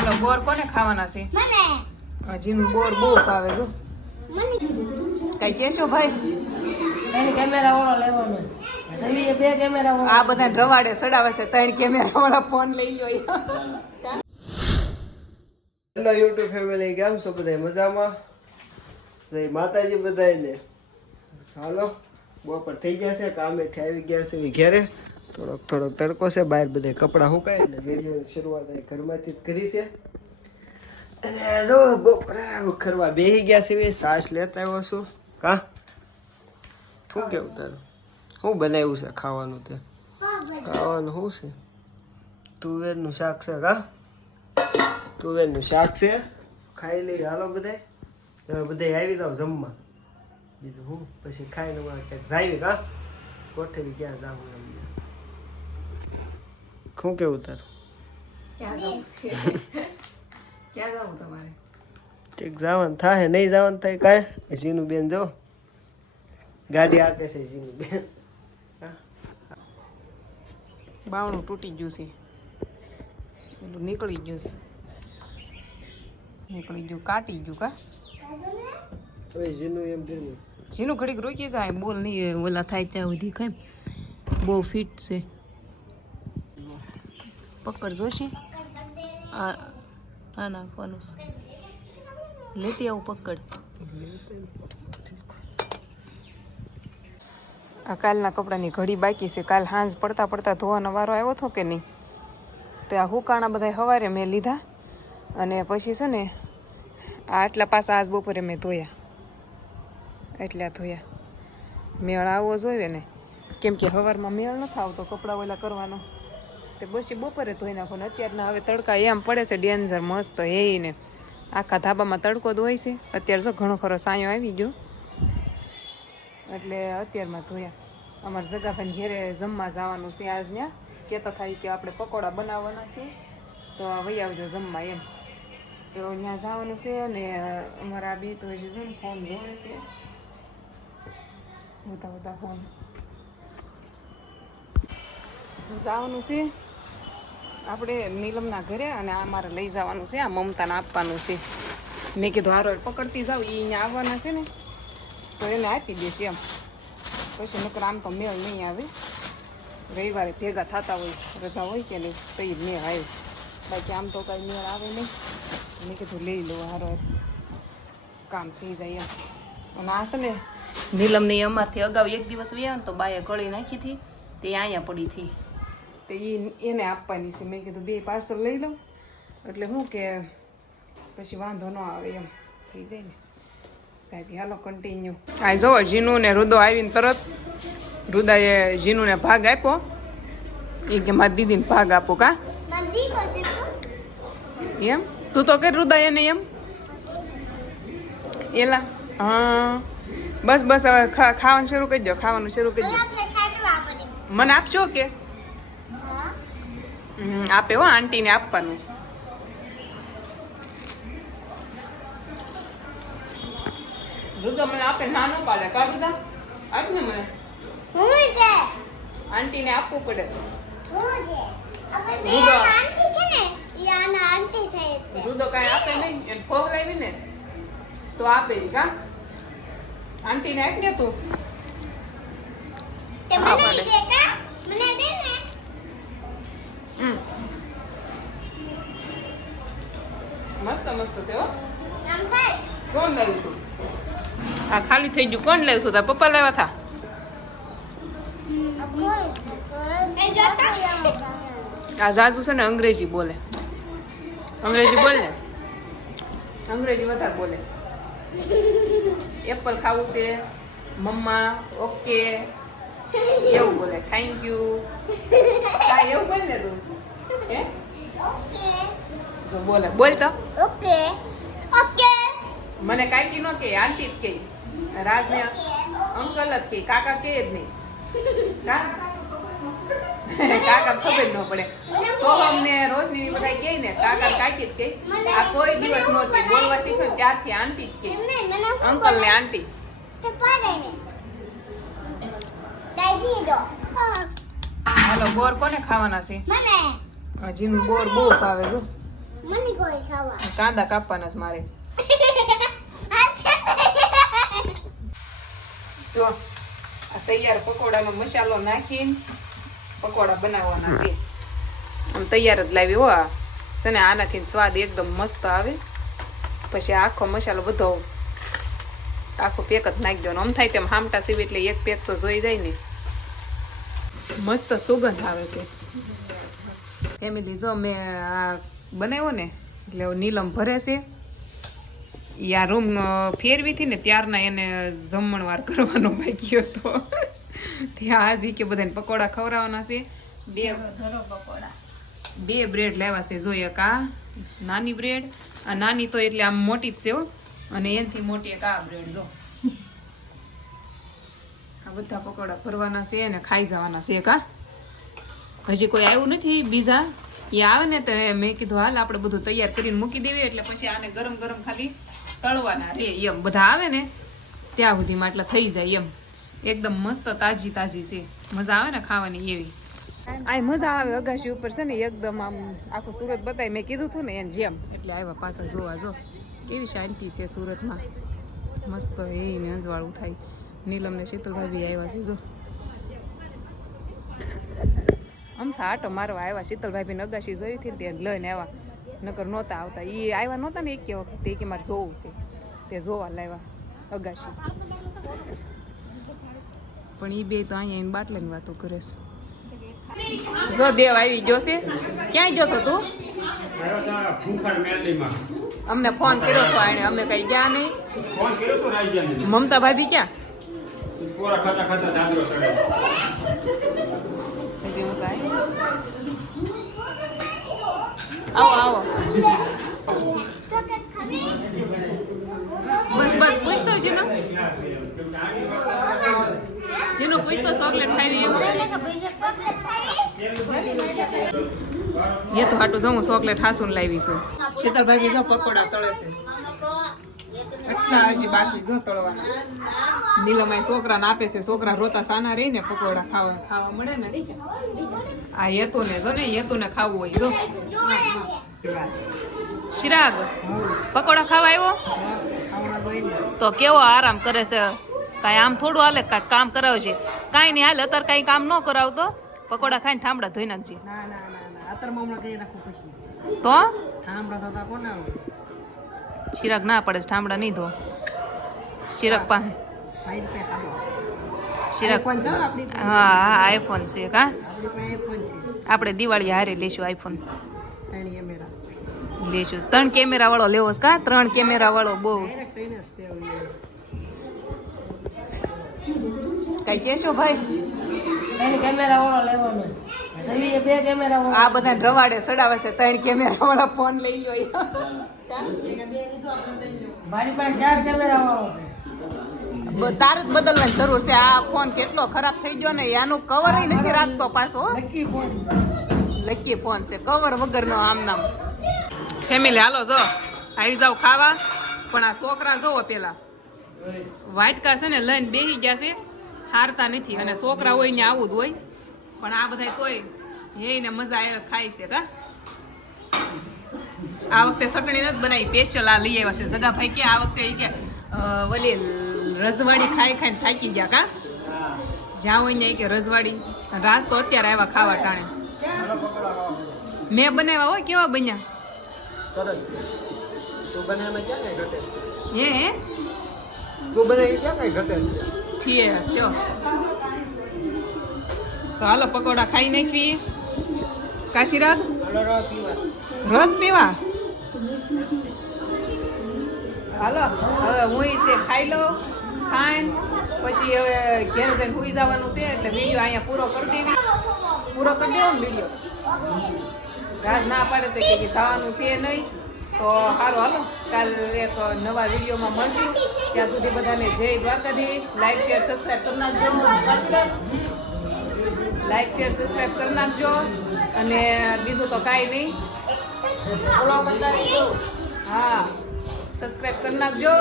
હાલો બોર કોને ખાવાના છે? મને. હજી બોર બહુ ભાવે જો. મને. કઈ કેશો ભાઈ? ત્રણ કેમેરા વાળો લેવાનો છે. રવિએ બે કેમેરા વાળો. આ બધા રવાડે સડાવે છે, 3 કેમેરા વાળા ફોન લઈ લો. હેલો યુટ્યુબ ફેમિલી, કેમ છો બધા? મજામાં? જય માતાજી બધાને. હાલો બપોર થઈ ગયા છે, કામેથી આવી ગયા છે ઘેરે. થોડોક તડકો છે, બહાર બધા કપડાં સુકાય એટલે વિડીયોની શરૂઆત ઘરમાંથી જ કરી છે. અને જો બપોરે ખરવા બેસી ગયા છે, સાસ લેતા આવ્યો છું. કા શું કેવું તારું? શું બનાવ્યું છે ખાવાનું? તે ખાવાનું શું છે? તુવેરનું શાક છે. કા તુવેરનું શાક છે, ખાઈ લઈ. હાલો બધા હવે બધા આવી જાવ જમવા. બીજું હું પછી ખાઈને ક્યાંક જાય. કા ગોઠવી ક્યાં જાવ? શું કેવું તારું? ક્યાં જવું તમારે? ઠીક જવાનું થાય, નહીં જવાનું થાય કાંઈ. ઝીનું બેન જો ગાડી આપે છે. ઝીનું બેન બાવણું તૂટી ગયું છે, નીકળી ગયું કાટી ગયું. કા ઝીનું એમ બેન જીનું ઘડીક રોકી જાય, બોલ નહીં ઓલા થાય ત્યાં સુધી કેમ બહુ ફિટ છે. પકડ જોશી આ નાખવાનું લેતી આવું. પકડ આ કાલના કપડાની ઘડી બાકી છે. કાલ સાંજ પડતા ધોવાનો વારો આવ્યો હતો કે નહીં? તો આ હુકાણા બધા સવારે મેં લીધા અને પછી છે ને આટલા પાછા આજ બપોરે મેં ધોયા. એટલા ધોયા. મેળ આવવો જોઈએ ને, કેમ કે સવારમાં મેળ નથી આવતો કપડાં ઓલા કરવાનો. તે પછી બપોરે ધોઈ નાખો ને. અત્યારના હવે તડકા એમ પડે છે ડેન્જર મસ્ત. ને આખા ધાબામાં તડકો જ હોય છે. અત્યારે જો ઘણો ખરો સાયો આવી ગયો એટલે અત્યારમાં ધોયા. અમારા જગાભાઈને ઘેરે જમવા જવાનું છે આજ. ત્યાં કહેતા થાય કે આપણે પકોડા બનાવવાના છે, તો વહી આવજો જમવા એમ. તો ત્યાં જવાનું છે. અને અમારા બે તો હજી જો ને ફોન જોવે છે, બધા ફોન જવાનું છે આપણે નીલમના ઘરે. અને આ મારે લઈ જવાનું છે, આ મમતાને આપવાનું છે. મેં કીધું હારો પકડતી જાઉં, એ અહીંયા આવવાના છે ને તો એને આપી દઈશ એમ. પછી નકર આમ તો મેળ નહીં આવે. રવિવારે ભેગા થતા હોય, રજા હોય કે નહીં તો એ મેળ આવે. બાકી આમ તો કાંઈ મેળ આવે નહીં. મેં કીધું લઈ લો, હારો કામ થઈ જાય એમ. અને આ છે ને નીલમની અમારથી અગાઉ એક દિવસ વ્યા ને તો બાએ ગળી નાખી હતી, તે અહીંયા પડી હતી. તો એને આપવાની છે. મેં કીધું 2 પાર્સલ લઈ લઉં એટલે શું કે પછી વાંધો ન આવે એમ થઈ જાય ને. સાહેબ હાલો કન્ટિન્યુ. આ જો જીનું ને રુદો આવીને તરત રુદાએ જીનુને ભાગ આપ્યો. એ કે મારી દીદીને ભાગ આપો. કા એમ તું તો કે રુદા એને એમ એલા. હા બસ હવે ખાવાનું શરૂ કરી દો. મને આપજો કે આપે હો, આંટીને આપવાનું. રુદા મને આપે, નાનો પાડે. કા રુદા આપ ને મને. આંટીને આપવું પડે. રુદો કાંઈ આપે નહીં, એને ફોહલાવી ને તો આપે. કા આંટીને આપ ને તું. મસ્ત છે હો. કોણ લાવ્યું તું? આ ખાલી થઈ ગયું. કોણ લાવ્યું તું? તારા પપ્પા લાવ્યા હતા? આ જાજુ છે ને અંગ્રેજી બોલે. અંગ્રેજી બોલ ને, અંગ્રેજી વધારે બોલે. એપલ ખાવું છે મમ્મા, ઓકે એવું બોલે. થેન્ક યુ એવું બોલ ને તું. હે જો બોલે, બોલ તો. Okay okay. મને કાકી નો કે, આંટી જ કે. રાજને અંકલ જ કે, કાકા કે જ નહીં. કાકા ખબર ન પડે. સોહમ ને રોશની બધા કે ને કાકા કાકી જ કે. આ કોઈ દિવસ નો કે બોલવા શીખ્યું ત્યારથી આંટી જ કે. અંકલ ને આંટી. હાલો બોર કોને ખાવાના છે? મને. હજી બોર બહુ ભાવે જો. મને કોઈ ખાવા કાંદા કાપવાના છે મારે. જો આ તૈયાર પકોડાનો મસાલો નાખીને પકોડા બનાવવાના છે. આમ તૈયાર જ લાવી હો આ છે ને, આનાથી સ્વાદ એકદમ મસ્ત આવે. પછી આખો મસાલો બધો આખો પેક જ નાખી દેવાનો. આમ થાય તેમ હામટા સીવી એટલે એક પેક તો જોઈ જાય ને. મસ્ત સુગંધ આવે છે. ફેમિલી જો મેં આ બનાવ્યો ને એટલે નીલમ ભરે છે. ઈ આ રૂમ ફેરવી હતી ને ત્યારના એને જમણવાર કરવાનો બાકી હતો. ત્યાં આજી કે બધાને પકોડા ખવડાવવાના છે. બે બ્રેડ લેવા છે. જો એક આ નાની બ્રેડ, આ નાની તો એટલે આમ મોટી જ છે હો, અને એનાથી મોટી એક આ બ્રેડ. જો આ બધા પકોડા ભરવાના છે અને ખાઈ જવાના છે. કા હજી કોઈ આવ્યું નથી બીજા, એ આવે ને તો મેં કીધું હાલ આપણે બધું તૈયાર કરીને મૂકી દેવી, એટલે પછી આને ગરમ ગરમ ખાલી તળવાના રે એમ. બધા આવે ને ત્યાં સુધીમાં એટલે થઈ જાય એમ. એકદમ મસ્ત તાજી તાજી છે, મજા આવે ને ખાવાની એવી. આ મજા આવે અગાશી ઉપર છે ને, એકદમ આમ આખું સુરત બતાય. મેં કીધું હતું ને એને જેમ, એટલે આવ્યા પાછા જોવા. જો કેવી શાંતિ છે સુરતમાં, મસ્ત એને અંજવાળું થાય. નીલમ ને શીતલભાઈ બી આવ્યા છે. જો અમથા આટો મારવા આવ્યા. શીતલભાઈ બી અગાશી જોઈ હતી તે લઈને આવ્યા, નકર નહોતા આવતા. એ આવ્યા નહોતા ને એક વખત, કે મારે જોવું છે તે જોવા લાવ્યા અગાશી. પણ એ બે તો અહીંયા એને બાટલાની વાતો કરે છે. જો દેવ આવી ગયો છે. ક્યાં ગયો છો તું? અમને ફોન કર્યો હતો એને, અમે કઈ ગયા નહીં. મમતા ભાભી ક્યાં? હજી હું કાંઈ આવો બસ બસ પૂછતો છે ને, જેનું પૂછતો ચોકલેટ ખાવી એમ. એ તો હાટું જમું ચોકલેટ હાસું લાવી છું. શીતલભાઈ જો પકોડા તળે છે. એટલા હજી બાકી જો તળવાના. નીલમાય છોકરાને આપે છે. છોકરા રોતા સાના રહી ને પકોડા ખાવા મળે ને. આ હેતુને જો ને, હેતુને ખાવું હોય. જો શિરાગ પકોડા ખાવા આવ્યો તો કેવો આરામ કરે છે. કાંઈ આમ થોડું હાલે, કાંઈ કામ કરાવજે. કાંઈ નહીં હાલે, અત્યારે કાંઈ કામ ન કરાવતો, પકોડા ખાઈને ઠામડા ધોઈ નાખજે. તો શિરાગ ના પડે, ઠામડા નહીં ધો. શિરાગ પાસે શિરાગ હા આઈફોન છે. કા આપણે દિવાળી હારે લેશું આઈફોન લેશું. 3 કેમેરા વાળો લેવો છે. કા 3 કેમેરા વાળો બહુ કઈ કેશો ભાઈ? કેમેરા વાળો લેવાનો છે. 2 કેમેરા વાળો. આ બધા રવાડે ચડાવે છે. 3 કેમેરા વાળા ફોન લઈ લો. મારી પાસે 4 કેમેરા વાળો છે. તારે જ બદલવાની જરૂર છે. આ ફોન કેટલો ખરાબ થઈ ગયો ને, આનું કવર નથી રાખતો પાછો. લકી ફોન છે, કવર વગરનો. આમ નામ ફેમિલી હાલો જો આવી જાવ ખાવા. પણ આ છોકરા જોવો પેલા વાટકા છે ને લઈને બેસી ગયા છે, હારતા નથી. અને છોકરા હોય ને આવું જ હોય. પણ આ બધા તોય એને મજા આવે, ખાય છે. કા આ વખતે ચટણી નથી બનાવી, સ્પેશિયલ આ લઈ આવ્યા છે. જગાભાઈ કે આ વખતે કે ઓલી રજવાડી ખાઈ ખાઈને થાકી ગયા. કા જ્યાં હોય ને કે રજવાડી. રાસ તો અત્યારે આવ્યા ખાવા ટાણે. મેં બનાવ્યા હોય કેવા બન્યા? સરસ. તું બનાવમાં ક્યાં કઈ ઘટે છે? હે તું બનાવી ક્યાં કઈ ઘટે છે? ઠીક તો હાલો પકોડા ખાઈ નાખવી. કાશીરાગ રસ પીવા હાલો. હવે હું તે ખાઈ લઉં. ખાઈને પછી હવે ઘેર જઈને સુઈ જવાનું છે. એટલે વિડીયો અહીંયા પૂરો કરી દેવો ને વિડીયો. રાજ ના પાડે છે કે જવાનું છે નહીં, તો સારું હાલો. કાલ એક નવા વિડીયોમાં મળશું. ત્યાં સુધી બધાને જય દ્વારકાધીશ. લાઈક શેર સબસ્ક્રાઈબ કરી નાખજો. લાઈક શેર સબસ્ક્રાઈબ કરી નાખજો. અને બીજું તો કાંઈ નહીં. હા સબસ્ક્રાઈબ કરી નાખજો.